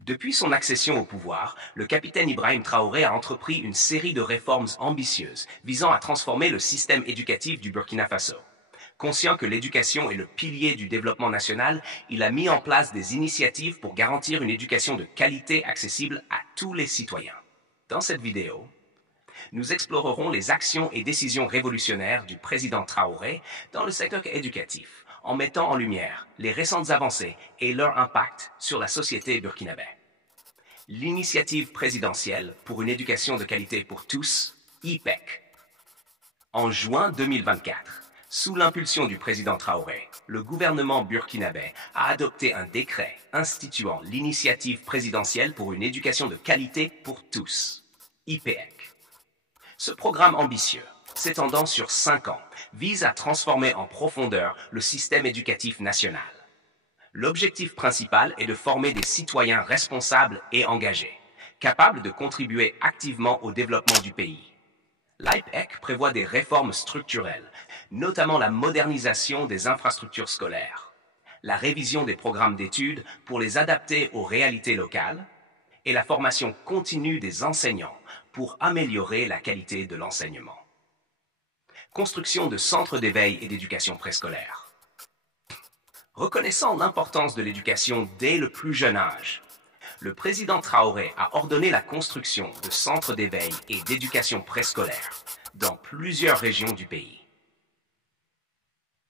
Depuis son accession au pouvoir, le capitaine Ibrahim Traoré a entrepris une série de réformes ambitieuses visant à transformer le système éducatif du Burkina Faso. Conscient que l'éducation est le pilier du développement national, il a mis en place des initiatives pour garantir une éducation de qualité accessible à tous les citoyens. Dans cette vidéo, nous explorerons les actions et décisions révolutionnaires du président Traoré dans le secteur éducatif, en mettant en lumière les récentes avancées et leur impact sur la société burkinabé. L'initiative présidentielle pour une éducation de qualité pour tous, IPEC. En juin 2024, sous l'impulsion du président Traoré, le gouvernement burkinabé a adopté un décret instituant l'initiative présidentielle pour une éducation de qualité pour tous, IPEC. Ce programme ambitieux, s'étendant sur 5 ans, vise à transformer en profondeur le système éducatif national. L'objectif principal est de former des citoyens responsables et engagés, capables de contribuer activement au développement du pays. L'IPEC prévoit des réformes structurelles, notamment la modernisation des infrastructures scolaires, la révision des programmes d'études pour les adapter aux réalités locales et la formation continue des enseignants pour améliorer la qualité de l'enseignement. Construction de centres d'éveil et d'éducation préscolaire. Reconnaissant l'importance de l'éducation dès le plus jeune âge, le président Traoré a ordonné la construction de centres d'éveil et d'éducation préscolaire dans plusieurs régions du pays.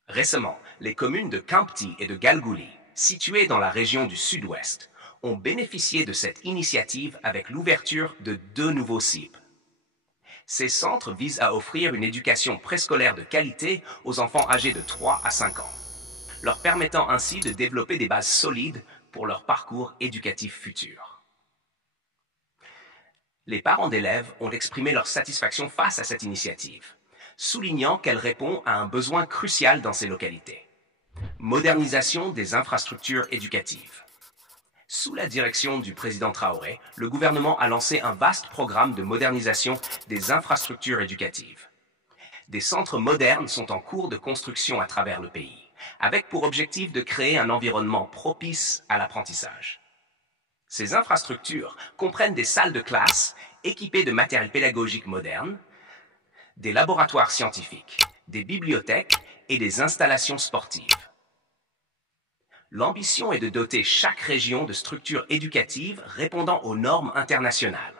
Récemment, les communes de Kampti et de Galgouli, situées dans la région du sud-ouest, ont bénéficié de cette initiative avec l'ouverture de 2 nouveaux cibles. Ces centres visent à offrir une éducation préscolaire de qualité aux enfants âgés de 3 à 5 ans, leur permettant ainsi de développer des bases solides pour leur parcours éducatif futur. Les parents d'élèves ont exprimé leur satisfaction face à cette initiative, soulignant qu'elle répond à un besoin crucial dans ces localités. Modernisation des infrastructures éducatives. Sous la direction du président Traoré, le gouvernement a lancé un vaste programme de modernisation des infrastructures éducatives. Des centres modernes sont en cours de construction à travers le pays, avec pour objectif de créer un environnement propice à l'apprentissage. Ces infrastructures comprennent des salles de classe équipées de matériel pédagogique moderne, des laboratoires scientifiques, des bibliothèques et des installations sportives. L'ambition est de doter chaque région de structures éducatives répondant aux normes internationales,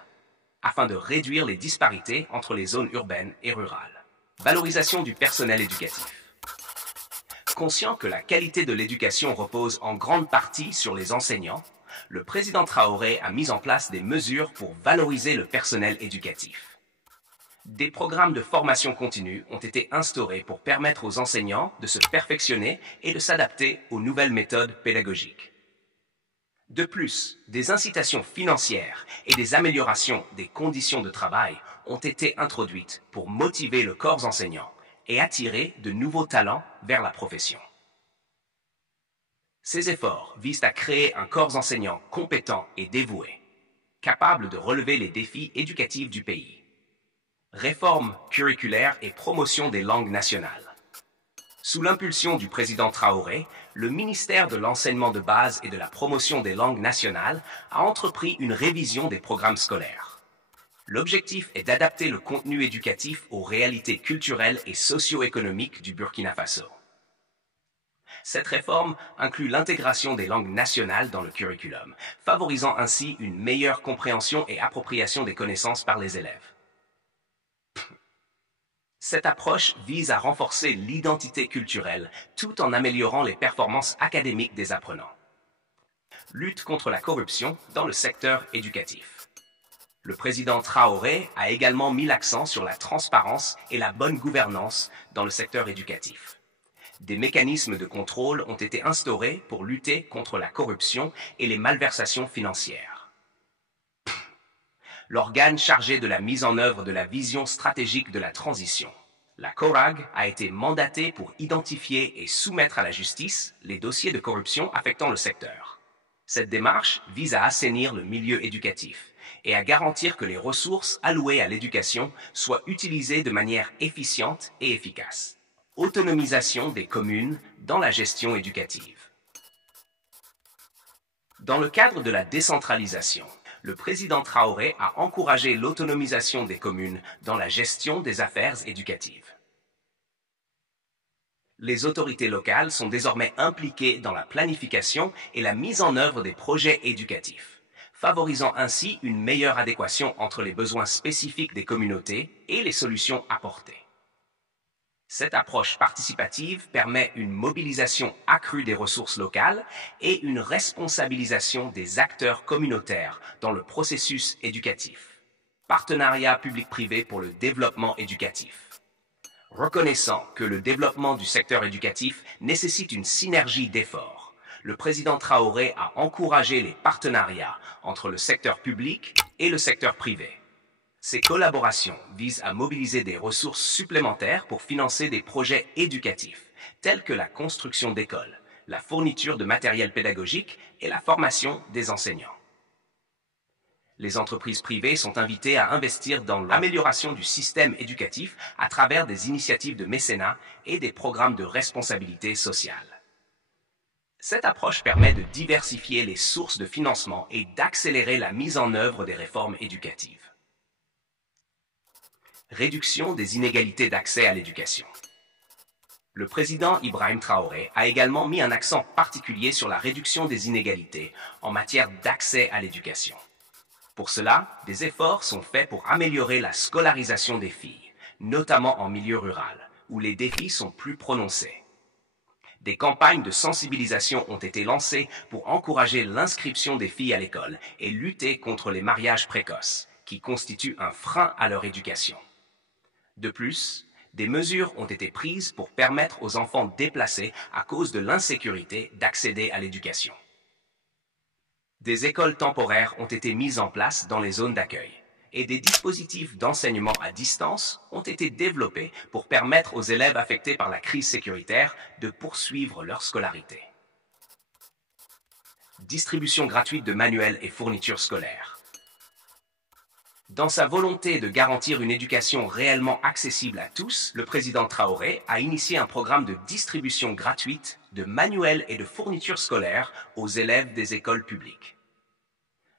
afin de réduire les disparités entre les zones urbaines et rurales. Valorisation du personnel éducatif. Conscient que la qualité de l'éducation repose en grande partie sur les enseignants, le président Traoré a mis en place des mesures pour valoriser le personnel éducatif. Des programmes de formation continue ont été instaurés pour permettre aux enseignants de se perfectionner et de s'adapter aux nouvelles méthodes pédagogiques. De plus, des incitations financières et des améliorations des conditions de travail ont été introduites pour motiver le corps enseignant et attirer de nouveaux talents vers la profession. Ces efforts visent à créer un corps enseignant compétent et dévoué, capable de relever les défis éducatifs du pays. Réforme curriculaire et promotion des langues nationales. Sous l'impulsion du président Traoré, le ministère de l'Enseignement de base et de la promotion des langues nationales a entrepris une révision des programmes scolaires. L'objectif est d'adapter le contenu éducatif aux réalités culturelles et socio-économiques du Burkina Faso. Cette réforme inclut l'intégration des langues nationales dans le curriculum, favorisant ainsi une meilleure compréhension et appropriation des connaissances par les élèves. Cette approche vise à renforcer l'identité culturelle tout en améliorant les performances académiques des apprenants. Lutte contre la corruption dans le secteur éducatif. Le président Traoré a également mis l'accent sur la transparence et la bonne gouvernance dans le secteur éducatif. Des mécanismes de contrôle ont été instaurés pour lutter contre la corruption et les malversations financières. L'organe chargé de la mise en œuvre de la vision stratégique de la transition, la CORAG, a été mandaté pour identifier et soumettre à la justice les dossiers de corruption affectant le secteur. Cette démarche vise à assainir le milieu éducatif et à garantir que les ressources allouées à l'éducation soient utilisées de manière efficiente et efficace. Autonomisation des communes dans la gestion éducative. Dans le cadre de la décentralisation, le président Traoré a encouragé l'autonomisation des communes dans la gestion des affaires éducatives. Les autorités locales sont désormais impliquées dans la planification et la mise en œuvre des projets éducatifs, favorisant ainsi une meilleure adéquation entre les besoins spécifiques des communautés et les solutions apportées. Cette approche participative permet une mobilisation accrue des ressources locales et une responsabilisation des acteurs communautaires dans le processus éducatif. Partenariat public-privé pour le développement éducatif. Reconnaissant que le développement du secteur éducatif nécessite une synergie d'efforts, le président Traoré a encouragé les partenariats entre le secteur public et le secteur privé. Ces collaborations visent à mobiliser des ressources supplémentaires pour financer des projets éducatifs, tels que la construction d'écoles, la fourniture de matériel pédagogique et la formation des enseignants. Les entreprises privées sont invitées à investir dans l'amélioration du système éducatif à travers des initiatives de mécénat et des programmes de responsabilité sociale. Cette approche permet de diversifier les sources de financement et d'accélérer la mise en œuvre des réformes éducatives. Réduction des inégalités d'accès à l'éducation. Le président Ibrahim Traoré a également mis un accent particulier sur la réduction des inégalités en matière d'accès à l'éducation. Pour cela, des efforts sont faits pour améliorer la scolarisation des filles, notamment en milieu rural, où les défis sont plus prononcés. Des campagnes de sensibilisation ont été lancées pour encourager l'inscription des filles à l'école et lutter contre les mariages précoces, qui constituent un frein à leur éducation. De plus, des mesures ont été prises pour permettre aux enfants déplacés à cause de l'insécurité d'accéder à l'éducation. Des écoles temporaires ont été mises en place dans les zones d'accueil et des dispositifs d'enseignement à distance ont été développés pour permettre aux élèves affectés par la crise sécuritaire de poursuivre leur scolarité. Distribution gratuite de manuels et fournitures scolaires. Dans sa volonté de garantir une éducation réellement accessible à tous, le président Traoré a initié un programme de distribution gratuite de manuels et de fournitures scolaires aux élèves des écoles publiques.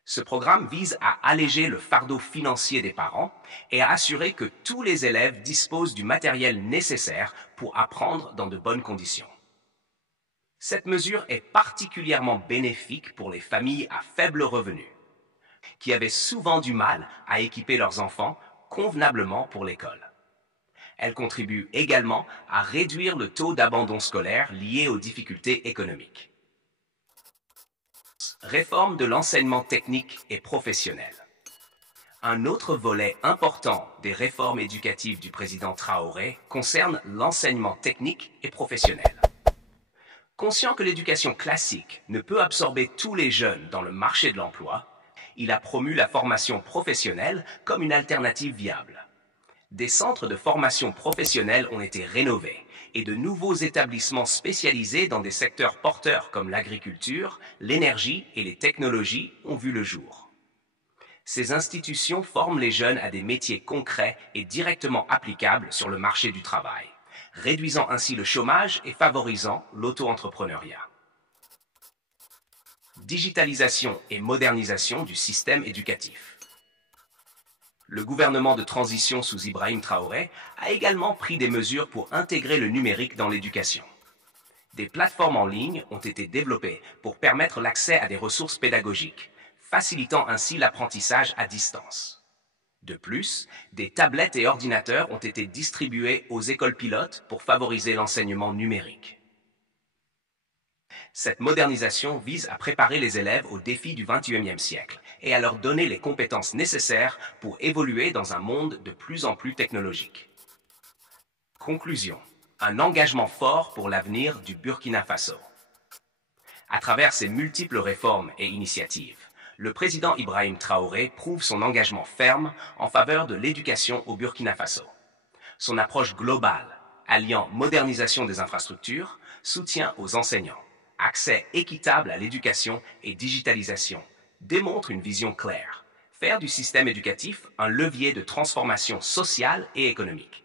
Ce programme vise à alléger le fardeau financier des parents et à assurer que tous les élèves disposent du matériel nécessaire pour apprendre dans de bonnes conditions. Cette mesure est particulièrement bénéfique pour les familles à faible revenu, qui avaient souvent du mal à équiper leurs enfants convenablement pour l'école. Elle contribue également à réduire le taux d'abandon scolaire lié aux difficultés économiques. Réforme de l'enseignement technique et professionnel. Un autre volet important des réformes éducatives du président Traoré concerne l'enseignement technique et professionnel. Conscient que l'éducation classique ne peut absorber tous les jeunes dans le marché de l'emploi, il a promu la formation professionnelle comme une alternative viable. Des centres de formation professionnelle ont été rénovés et de nouveaux établissements spécialisés dans des secteurs porteurs comme l'agriculture, l'énergie et les technologies ont vu le jour. Ces institutions forment les jeunes à des métiers concrets et directement applicables sur le marché du travail, réduisant ainsi le chômage et favorisant l'auto-entrepreneuriat. Digitalisation et modernisation du système éducatif. Le gouvernement de transition sous Ibrahim Traoré a également pris des mesures pour intégrer le numérique dans l'éducation. Des plateformes en ligne ont été développées pour permettre l'accès à des ressources pédagogiques, facilitant ainsi l'apprentissage à distance. De plus, des tablettes et ordinateurs ont été distribués aux écoles pilotes pour favoriser l'enseignement numérique. Cette modernisation vise à préparer les élèves aux défis du XXIe siècle et à leur donner les compétences nécessaires pour évoluer dans un monde de plus en plus technologique. Conclusion. Un engagement fort pour l'avenir du Burkina Faso. À travers ses multiples réformes et initiatives, le président Ibrahim Traoré prouve son engagement ferme en faveur de l'éducation au Burkina Faso. Son approche globale, alliant modernisation des infrastructures, soutien aux enseignants, accès équitable à l'éducation et digitalisation, démontre une vision claire, faire du système éducatif un levier de transformation sociale et économique.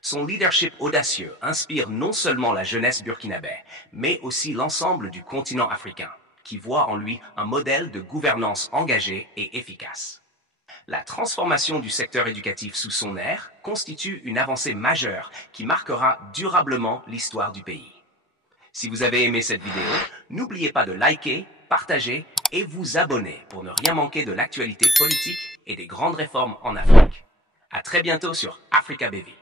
Son leadership audacieux inspire non seulement la jeunesse burkinabé, mais aussi l'ensemble du continent africain, qui voit en lui un modèle de gouvernance engagée et efficace. La transformation du secteur éducatif sous son ère constitue une avancée majeure qui marquera durablement l'histoire du pays. Si vous avez aimé cette vidéo, n'oubliez pas de liker, partager et vous abonner pour ne rien manquer de l'actualité politique et des grandes réformes en Afrique. À très bientôt sur Africa BV.